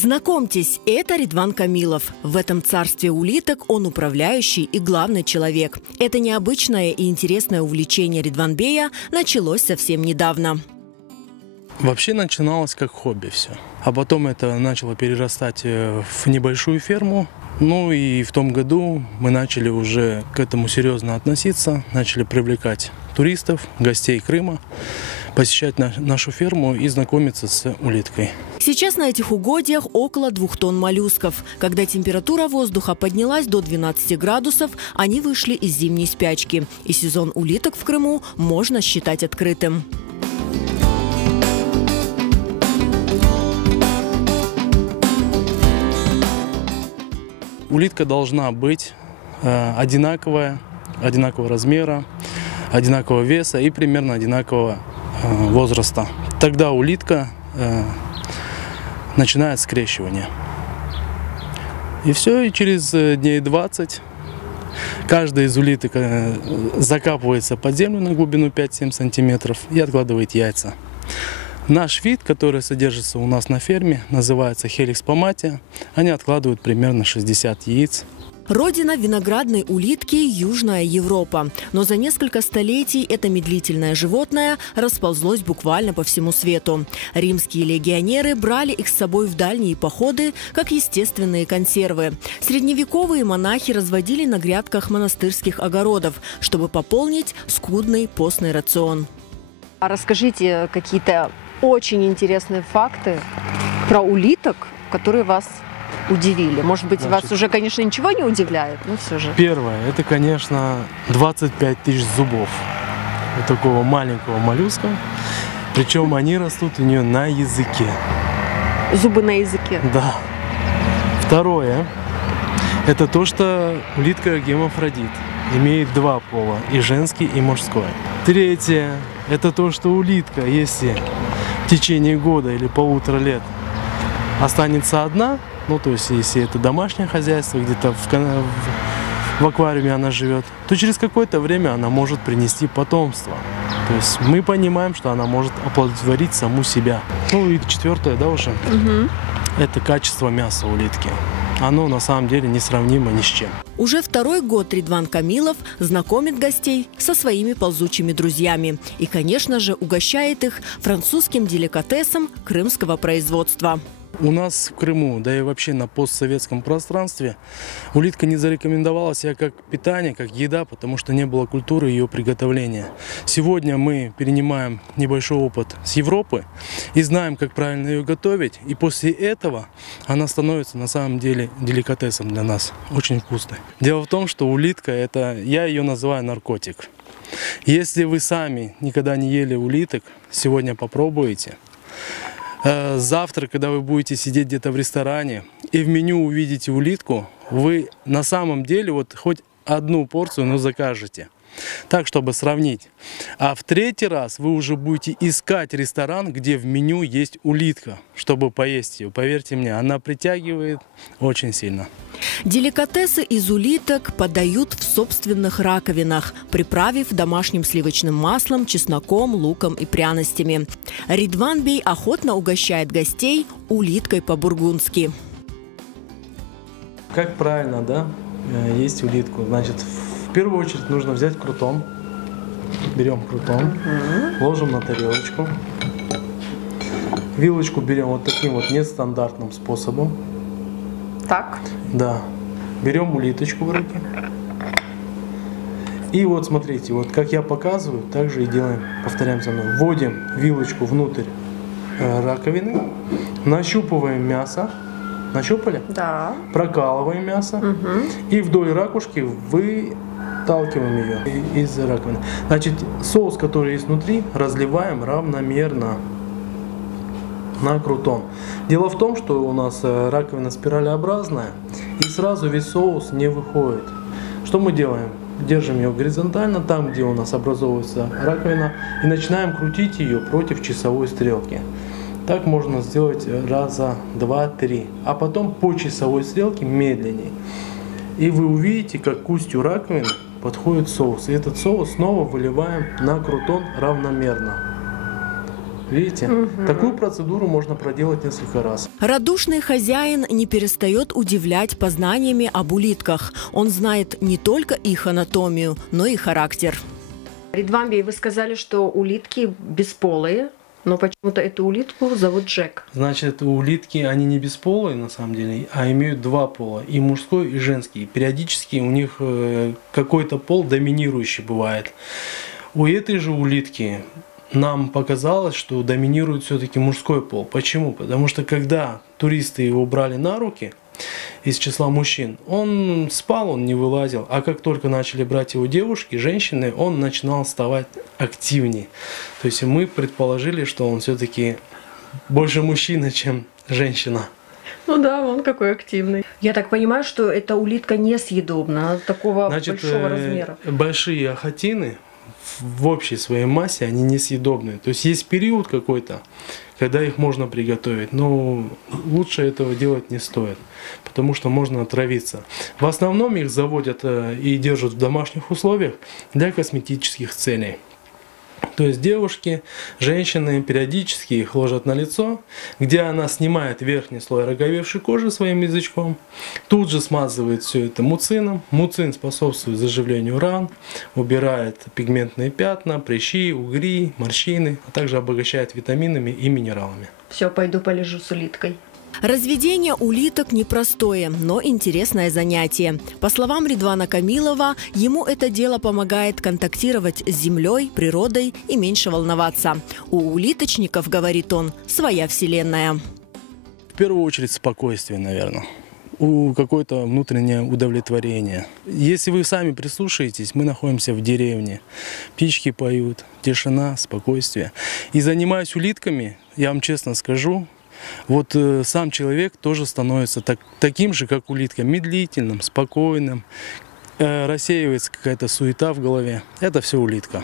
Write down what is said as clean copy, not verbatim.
Знакомьтесь, это Ридван Камилов. В этом царстве улиток он управляющий и главный человек. Это необычное и интересное увлечение Ридванбея началось совсем недавно. Вообще начиналось как хобби все. А потом это начало перерастать в небольшую ферму. Ну и в том году мы начали уже к этому серьезно относиться, начали привлекать туристов, гостей Крыма, посещать нашу ферму и знакомиться с улиткой. Сейчас на этих угодьях около 2 тонн моллюсков. Когда температура воздуха поднялась до 12 градусов, они вышли из зимней спячки. И сезон улиток в Крыму можно считать открытым. Улитка должна быть одинакового размера, одинакового веса и примерно одинакового возраста. Тогда улитка начинает скрещивание. И все, и через дней 20 каждая из улиток закапывается под землю на глубину 5-7 сантиметров и откладывает яйца. Наш вид, который содержится у нас на ферме, называется Helix pomatia. Они откладывают примерно 60 яиц. Родина виноградной улитки – Южная Европа. Но за несколько столетий это медлительное животное расползлось буквально по всему свету. Римские легионеры брали их с собой в дальние походы, как естественные консервы. Средневековые монахи разводили на грядках монастырских огородов, чтобы пополнить скудный постный рацион. Расскажите какие-то очень интересные факты про улиток, которые вас удивили. Может быть, вас уже, конечно, ничего не удивляет, но все же. Первое, это, конечно, 25 тысяч зубов у такого маленького моллюска. Причем они растут у нее на языке. Зубы на языке? Да. Второе, это то, что улитка гермафродит. Имеет 2 пола, и женский, и мужской. Третье, это то, что улитка, если в течение года или 1,5 лет останется одна, ну то есть если это домашнее хозяйство, где-то в аквариуме она живет, то через какое-то время она может принести потомство. То есть мы понимаем, что она может оплодотворить саму себя. Ну и четвертое, да, уже, это качество мяса улитки. Оно на самом деле несравнимо ни с чем. Уже 2-й год Ридван Камилов знакомит гостей со своими ползучими друзьями. И, конечно же, угощает их французским деликатесом крымского производства. У нас в Крыму, да и вообще на постсоветском пространстве, улитка не зарекомендовала себя как питание, как еда, потому что не было культуры ее приготовления. Сегодня мы перенимаем небольшой опыт с Европы и знаем, как правильно ее готовить. И после этого она становится на самом деле деликатесом для нас, очень вкусной. Дело в том, что улитка, я ее называю наркотик. Если вы сами никогда не ели улиток, сегодня попробуете. Завтра, когда вы будете сидеть где-то в ресторане и в меню увидите улитку, вы на самом деле вот хоть одну порцию, но закажете. Так, чтобы сравнить. А в 3-й раз вы уже будете искать ресторан, где в меню есть улитка, чтобы поесть ее. Поверьте мне, она притягивает очень сильно. Деликатесы из улиток подают в собственных раковинах, приправив домашним сливочным маслом, чесноком, луком и пряностями. Ридванбей охотно угощает гостей улиткой по-бургундски. Как правильно, да, есть улитку? Значит, в первую очередь нужно взять крутон. Берем крутон, ложим на тарелочку. Вилочку берем вот таким вот нестандартным способом. Так. Да. Берем улиточку в руки. И вот смотрите, вот как я показываю, так же и делаем. Повторяем за мной. Вводим вилочку внутрь раковины, нащупываем мясо. Нащупали? Да. Прокалываем мясо и вдоль ракушки выталкиваем ее из раковины. Значит, соус, который есть внутри, разливаем равномерно на крутон. Дело в том, что у нас раковина спиралеобразная, и сразу весь соус не выходит. Что мы делаем? Держим ее горизонтально, там, где у нас образовывается раковина, и начинаем крутить ее против часовой стрелки. Так можно сделать раза 2-3, а потом по часовой стрелке медленнее. И вы увидите, как к устью раковины подходит соус. И этот соус снова выливаем на крутон равномерно. Видите? Такую процедуру можно проделать несколько раз. Радушный хозяин не перестает удивлять познаниями об улитках. Он знает не только их анатомию, но и характер. Ридвамбей, вы сказали, что улитки бесполые, но почему-то эту улитку зовут Джек. Значит, улитки, они не бесполые на самом деле, а имеют два пола, и мужской, и женский. Периодически у них какой-то пол доминирующий бывает. У этой же улитки нам показалось, что доминирует все-таки мужской пол. Почему? Потому что когда туристы его брали на руки из числа мужчин, он спал, он не вылазил. А как только начали брать его девушки, женщины, он начинал вставать активнее. То есть мы предположили, что он все-таки больше мужчина, чем женщина. Ну да, он какой активный. Я так понимаю, что эта улитка несъедобна, она такого большого размера. Большие ахатины в общей своей массе, они несъедобные. То есть есть период какой-то, когда их можно приготовить, но лучше этого делать не стоит, потому что можно отравиться. В основном их заводят и держат в домашних условиях для косметических целей. То есть девушки, женщины периодически их ложат на лицо, где она снимает верхний слой ороговевшей кожи своим язычком, тут же смазывает все это муцином. Муцин способствует заживлению ран, убирает пигментные пятна, прыщи, угри, морщины, а также обогащает витаминами и минералами. Все, пойду полежу с улиткой. Разведение улиток непростое, но интересное занятие. По словам Ридвана Камилова, ему это дело помогает контактировать с землей, природой и меньше волноваться. У улиточников, говорит он, своя вселенная. В первую очередь спокойствие, наверное. У какое-то внутреннее удовлетворение. Если вы сами прислушаетесь, мы находимся в деревне. Птички поют, тишина, спокойствие. И занимаясь улитками, я вам честно скажу, вот сам человек тоже становится таким же, как улитка, медлительным, спокойным, рассеивается какая-то суета в голове. Это все улитка.